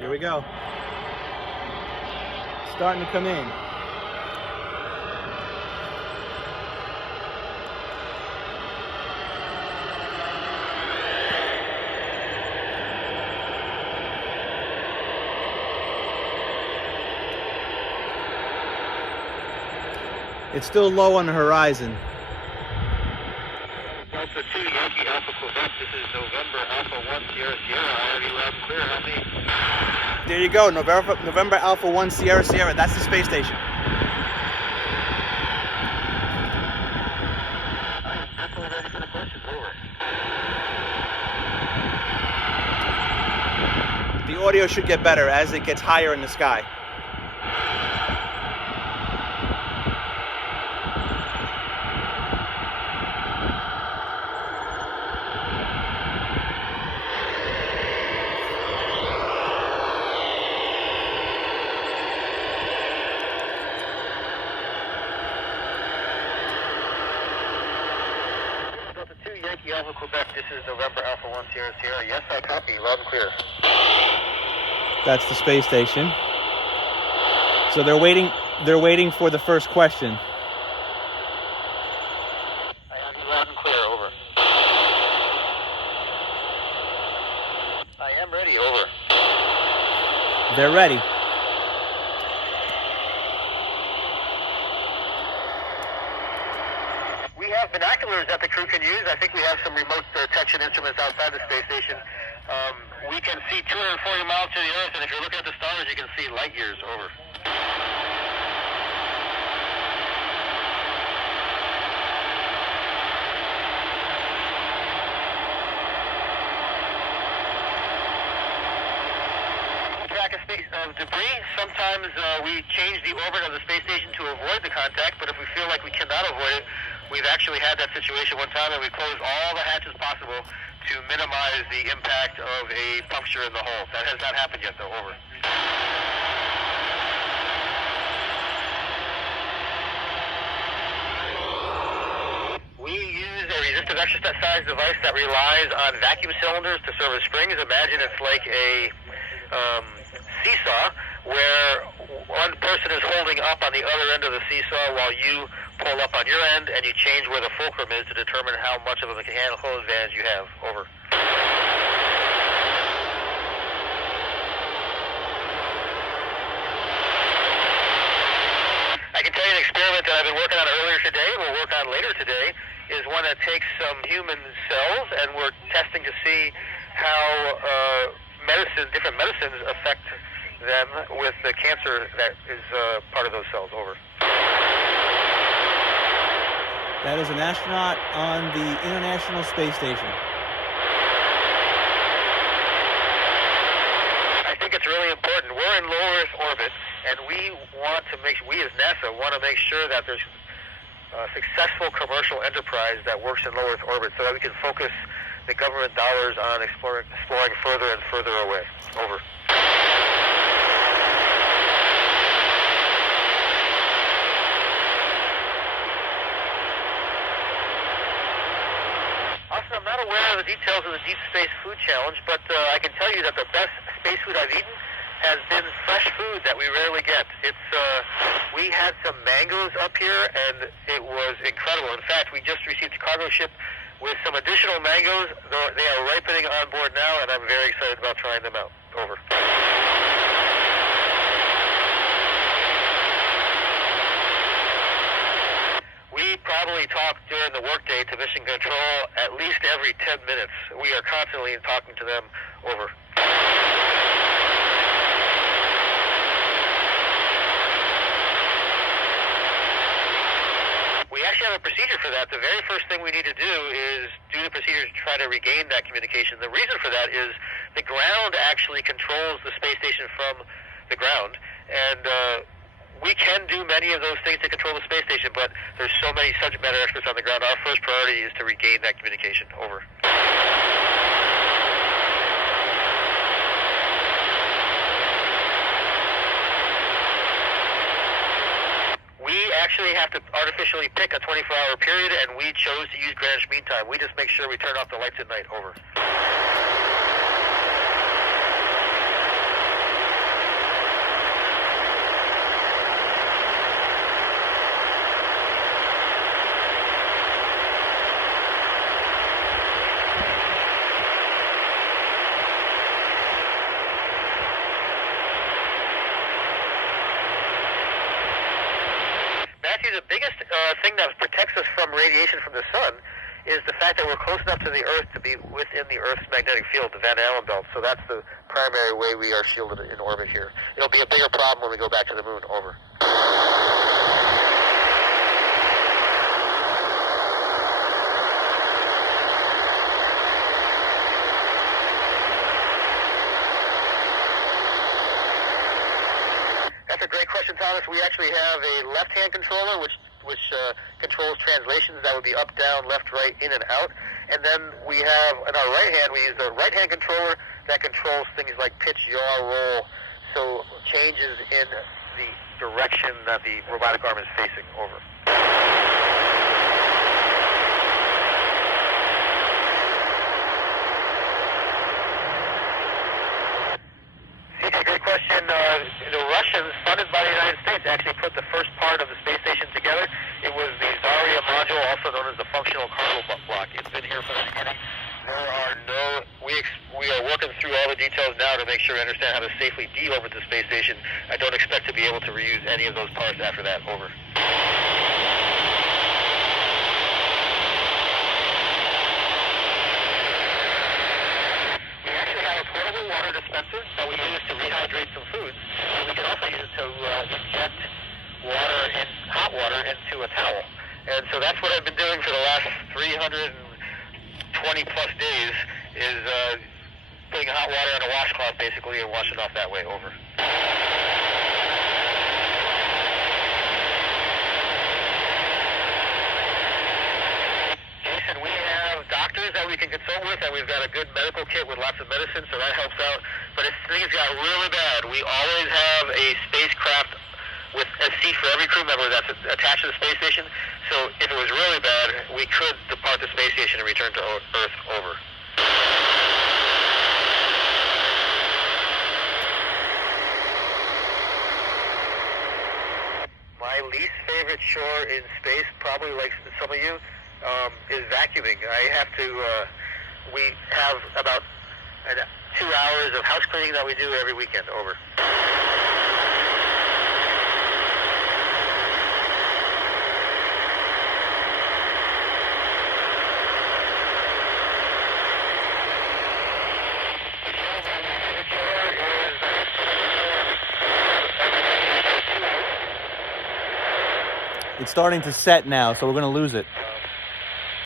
Here we go. Starting to come in. It's still low on the horizon. Delta 2, Yankee Alpha Quebec, this is November Alpha 1 Sierra Sierra, already loud and clear, how many? There you go, November Alpha 1 Sierra Sierra, that's the space station. Echo ready for the questions, over. The audio should get better as it gets higher in the sky. Yankee Alpha Quebec, this is November Alpha 1 Sierra Sierra. Yes, I copy, loud and clear. That's the space station. So they're waiting for the first question. I have you loud and clear, over. I am ready, over. They're ready. We have binoculars that the crew can use. I think we have some remote detection instruments outside the space station. We can see 240 miles to the Earth, and if you're looking at the stars, you can see light years, over. Track of debris. Sometimes we change the orbit of the space station to avoid the contact, but if we feel like we cannot avoid it, we've actually had that situation one time, and we closed all the hatches possible to minimize the impact of a puncture in the hull. That has not happened yet, though, over. We use a resistive exercise device that relies on vacuum cylinders to serve as springs. Imagine it's like a seesaw where one person is holding up on the other end of the seesaw while you pull up on your end, and you change where the fulcrum is to determine how much of a mechanical advantage you have, over. I can tell you an experiment that I've been working on earlier today, and we'll work on later today, is one that takes some human cells, and we're testing to see how different medicines affect them with the cancer that is part of those cells, over. That is an astronaut on the International Space Station. I think it's really important. We're in low Earth orbit, and we as NASA want to make sure that there's successful commercial enterprise that works in low Earth orbit so that we can focus the government dollars on exploring further and further away, over. I'm not aware of the details of the Deep Space Food Challenge, but I can tell you that the best space food I've eaten has been fresh food that we rarely get. We had some mangoes up here, and it was incredible. In fact, we just received a cargo ship with some additional mangoes. They are ripening on board now, and I'm very excited about trying them out. Over. We probably talk during the workday to Mission Control at least every 10 minutes. We are constantly talking to them, over. We actually have a procedure for that. The very first thing we need to do is do the procedure to try to regain that communication. The reason for that is the ground actually controls the space station from the ground, and we can do many of those things to control the space station, but there's so many subject matter experts on the ground. Our first priority is to regain that communication, over. We actually have to artificially pick a 24-hour period, and we chose to use Greenwich Mean Time. We just make sure we turn off the lights at night, over. protects us from radiation from the sun is the fact that we're close enough to the Earth to be within the Earth's magnetic field, the Van Allen belt. So that's the primary way we are shielded in orbit here. It'll be a bigger problem when we go back to the moon. Over. That's a great question, Thomas. We actually have a left-hand controller, which controls translations. That would be up, down, left, right, in, and out. And then we have, in our right hand, we use the right-hand controller that controls things like pitch, yaw, roll, so changes in the direction that the robotic arm is facing. Over. CJ, great question. The Russians, funded by the United States, actually put the first part of the space station together. It was the Zarya module, also known as the functional cargo block. It's been here from the beginning. We are working through all the details now to make sure we understand how to safely deorbit the space station. I don't expect to be able to reuse any of those parts after that. Over. We actually have a portable water dispenser that we use to rehydrate some foods, and we can also use it to inject hot water into a towel. And so that's what I've been doing for the last 320 plus days, is putting hot water in a washcloth basically and washing off that way. Over. Jason, we have doctors that we can consult with, and we've got a good medical kit with lots of medicine, so that helps out. But if things got really bad, we always have a spacecraft with a seat for every crew member that's attached to the space station. So if it was really bad, we could depart the space station and return to Earth. Over. My least favorite chore in space, probably like some of you, is vacuuming. We have about 2 hours of house cleaning that we do every weekend. Over. It's starting to set now, so we're going to lose it.